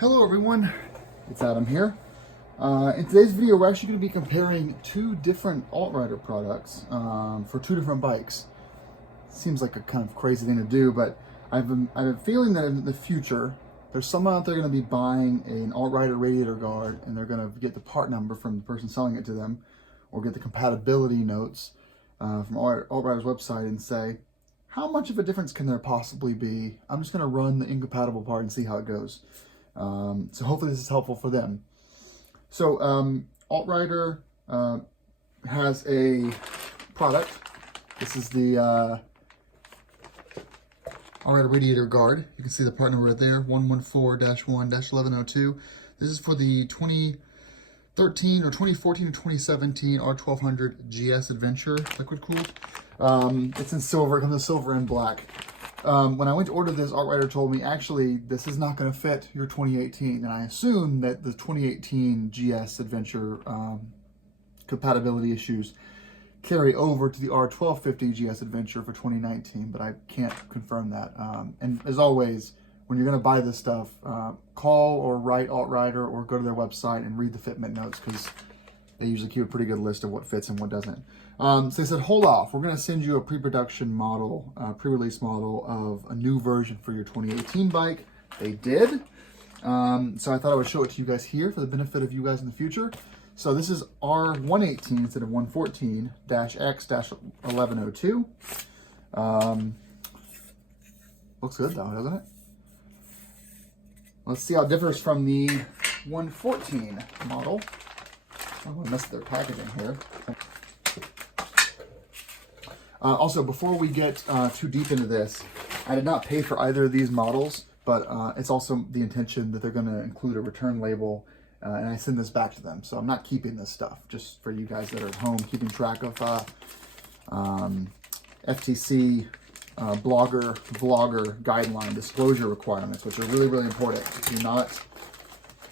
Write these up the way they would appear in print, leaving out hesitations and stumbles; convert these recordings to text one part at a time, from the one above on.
Hello everyone, it's Adam here. In today's video, we're actually going to be comparing two different AltRider products for two different bikes. Seems like a kind of crazy thing to do, but I have a feeling that in the future, there's someone out there going to be buying an AltRider radiator guard, and they're going to get the part number from the person selling it to them, or get the compatibility notes from AltRider's website and say, how much of a difference can there possibly be? I'm just going to run the incompatible part and see how it goes. So hopefully this is helpful for them. So AltRider has a product. This is the AltRider radiator guard. You can see the part number right there, 114-1-1102. This is for the 2013 or 2014 or 2017 R1200 GS Adventure liquid cooled. It's in silver. It comes in silver and black. When I went to order this, AltRider told me, actually, this is not going to fit your 2018. And I assume that the 2018 GS Adventure compatibility issues carry over to the R1250 GS Adventure for 2019, but I can't confirm that. And as always, when you're going to buy this stuff, call or write AltRider or go to their website and read the fitment notes, because they usually keep a pretty good list of what fits and what doesn't. So they said, hold off. We're going to send you a pre-production model, pre-release model of a new version for your 2018 bike. They did. So I thought I would show it to you guys here for the benefit of you guys in the future. So this is R118 instead of 114-X-1102. Looks good though, doesn't it? Let's see how it differs from the 114 model. I'm going to mess with their packaging here. Also, before we get too deep into this, I did not pay for either of these models, but it's also the intention that they're going to include a return label, and I send this back to them. So I'm not keeping this stuff, just for you guys that are at home keeping track of FTC vlogger guideline disclosure requirements, which are really, really important.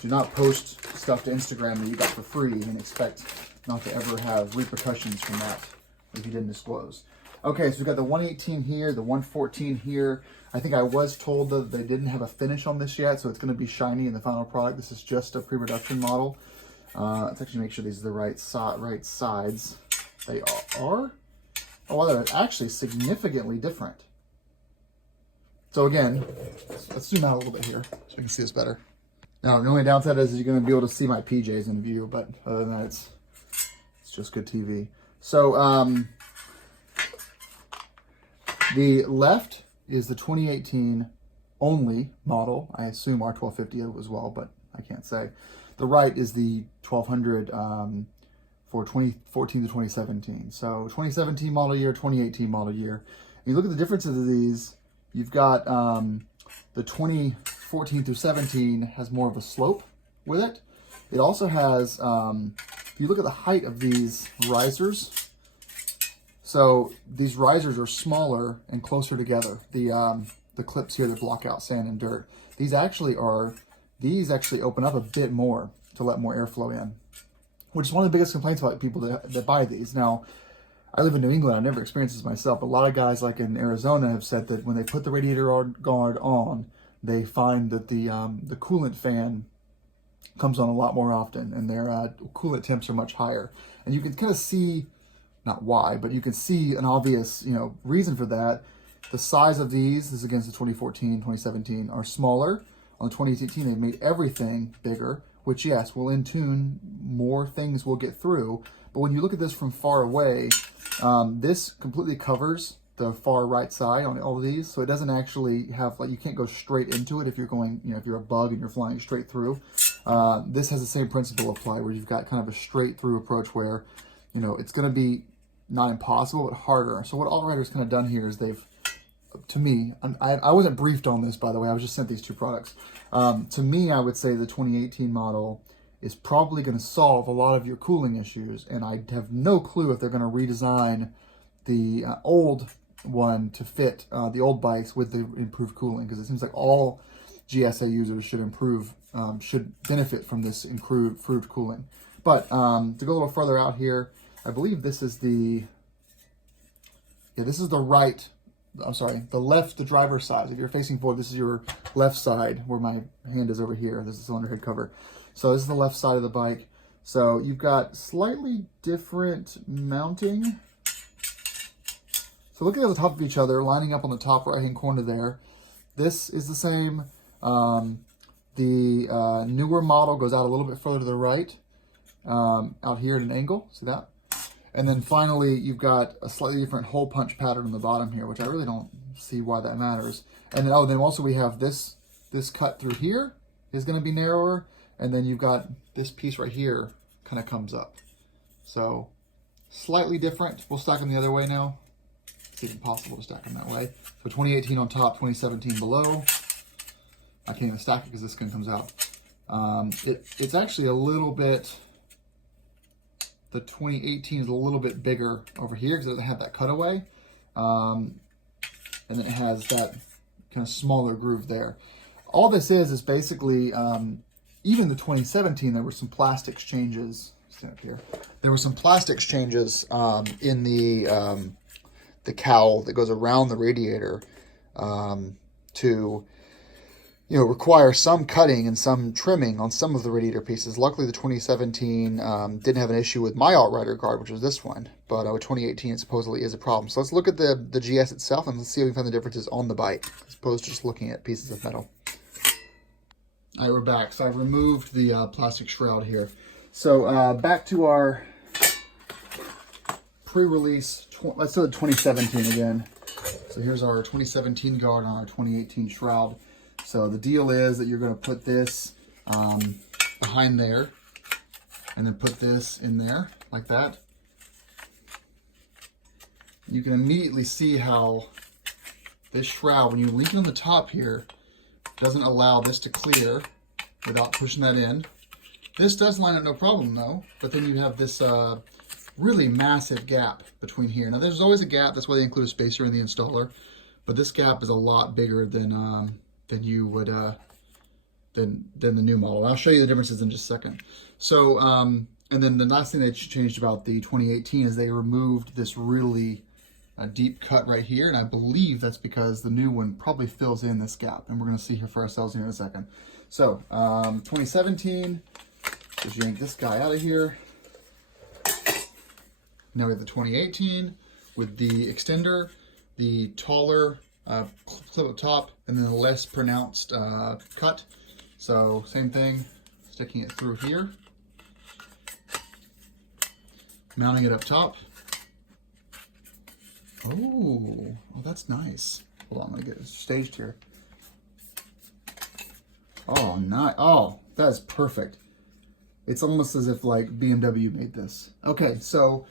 Do not post stuff to Instagram that you got for free and expect not to ever have repercussions from that if you didn't disclose. Okay, so we've got the 118 here, the 114 here. I think I was told that they didn't have a finish on this yet, so it's going to be shiny in the final product. This is just a pre-production model. Let's actually make sure these are the right sides. They are. Oh, well, they're actually significantly different. So again, let's zoom out a little bit here so you can see this better. Now, the only downside is you're going to be able to see my PJs in view, but other than that, it's just good TV. So, the left is the 2018 only model. I assume R1250 as well, but I can't say. The right is the 1200 for 2014 to 2017. So 2017 model year, 2018 model year. And you look at the differences of these, you've got the 2014 through 17 has more of a slope with it. It also has, if you look at the height of these risers, so these risers are smaller and closer together. The clips here that block out sand and dirt. These actually open up a bit more to let more airflow in, which is one of the biggest complaints about people that buy these. Now, I live in New England. I never experienced this myself, but a lot of guys like in Arizona have said that when they put the radiator guard on, they find that the coolant fan comes on a lot more often, and their coolant temps are much higher. And you can kind of see, not why, but you can see an obvious, reason for that. The size of these, this is against the 2014, 2017, are smaller. On the 2018, they've made everything bigger, which, yes, will in tune, more things will get through. But when you look at this from far away, this completely covers the far right side on all of these. So it doesn't actually have, you can't go straight into it if you're going, if you're a bug and you're flying straight through. This has the same principle applied, where you've got kind of a straight through approach where, it's going to be not impossible, but harder. So what AltRider's kind of done here is they've, to me, I wasn't briefed on this, by the way, I was just sent these two products. To me, I would say the 2018 model is probably going to solve a lot of your cooling issues, and I have no clue if they're going to redesign the old one to fit the old bikes with the improved cooling, because it seems like all GSA users should benefit from this improved cooling. But to go a little further out here, I believe this is the right I'm sorry, the driver's side. If you're facing forward, this is your left side where my hand is over here. This is the cylinder head cover. So this is the left side of the bike. So you've got slightly different mounting. So looking at the top of each other, lining up on the top right-hand corner there. This is the same. The newer model goes out a little bit further to the right, out here at an angle. See that? And then finally, you've got a slightly different hole punch pattern on the bottom here, which I really don't see why that matters. And then, then also we have this cut through here is going to be narrower. And then you've got this piece right here kind of comes up. So slightly different. We'll stack them the other way now. It's even possible to stack them that way. So 2018 on top, 2017 below. I can't even stack it because this skin comes out. It's actually a little bit, the 2018 is a little bit bigger over here because it doesn't have that cutaway. And then it has that kind of smaller groove there. All this is basically, even the 2017, there were some plastics changes. Stand up here. There were some plastics changes in the cowl that goes around the radiator to require some cutting and some trimming on some of the radiator pieces. Luckily, the 2017 didn't have an issue with my AltRider guard, which was this one. But with 2018, it supposedly is a problem. So let's look at the GS itself and let's see if we can find the differences on the bike, as opposed to just looking at pieces of metal. All right, we're back. So I've removed the plastic shroud here. So back to our pre-release, let's do the 2017 again. So here's our 2017 guard on our 2018 shroud. So the deal is that you're going to put this behind there and then put this in there like that. You can immediately see how this shroud, when you leave it on the top here, doesn't allow this to clear without pushing that in. This does line up no problem though, but then you have this really massive gap between here. Now there's always a gap, that's why they include a spacer in the installer, but this gap is a lot bigger than you would than the new model. I'll show you the differences in just a second. So and then the last thing they changed about the 2018 is they removed this really deep cut right here, and I believe that's because the new one probably fills in this gap, and we're going to see here for ourselves here in a second. So 2017, just yank this guy out of here. Now we have the 2018 with the extender, the taller clip up top, and then a less pronounced cut. So same thing, sticking it through here, mounting it up top. Oh, that's nice. Hold on, let me get it staged here. Oh, nice. Oh, that is perfect. It's almost as if like BMW made this. Okay, so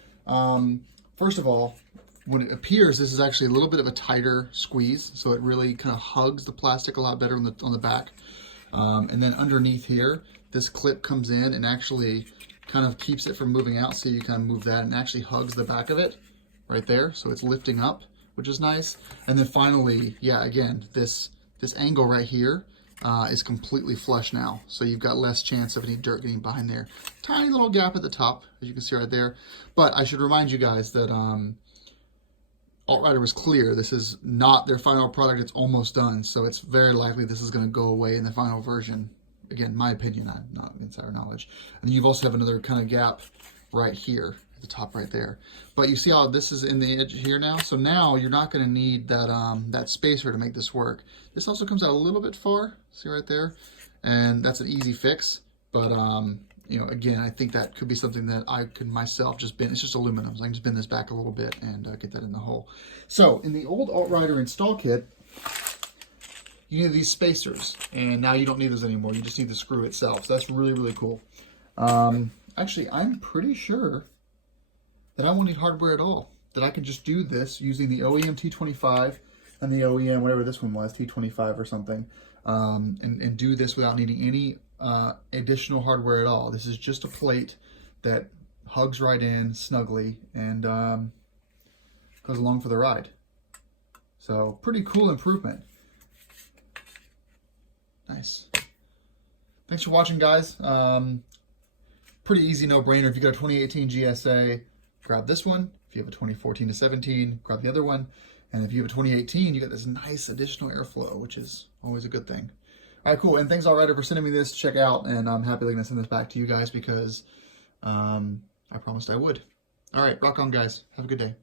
first of all, when it appears, this is actually a little bit of a tighter squeeze, so it really kind of hugs the plastic a lot better on the back. And then underneath here, this clip comes in and actually kind of keeps it from moving out, so you kind of move that and actually hugs the back of it right there, so it's lifting up, which is nice. And then finally, yeah, again, this angle right here is completely flush now, so you've got less chance of any dirt getting behind there. Tiny little gap at the top, as you can see right there. But I should remind you guys that AltRider was clear. This is not their final product. It's almost done, so it's very likely this is going to go away in the final version. Again, my opinion, I'm not insider knowledge. And you've also have another kind of gap right here at the top right there. But you see how this is in the edge here now? So now you're not going to need that that spacer to make this work. This also comes out a little bit far, see right there? And that's an easy fix. But you know, again, I think that could be something that I could myself just bend. It's just aluminum, so I can just bend this back a little bit and get that in the hole. So in the old AltRider install kit, you need these spacers, and now you don't need those anymore. You just need the screw itself. So that's really, really cool. Actually, I'm pretty sure that I won't need hardware at all. That I can just do this using the OEM T25 and the OEM, whatever this one was, T25 or something, and do this without needing any additional hardware at all. This is just a plate that hugs right in snugly and goes along for the ride. So pretty cool improvement. Nice. Thanks for watching, guys. Pretty easy, no-brainer. If you got a 2018 GSA, grab this one. If you have a 2014 to 17, grab the other one. And if you have a 2018, you get this nice additional airflow, which is always a good thing. All right, cool. And thanks, AltRider, for sending me this to check out. And I'm happily going to send this back to you guys because I promised I would. All right, rock on, guys. Have a good day.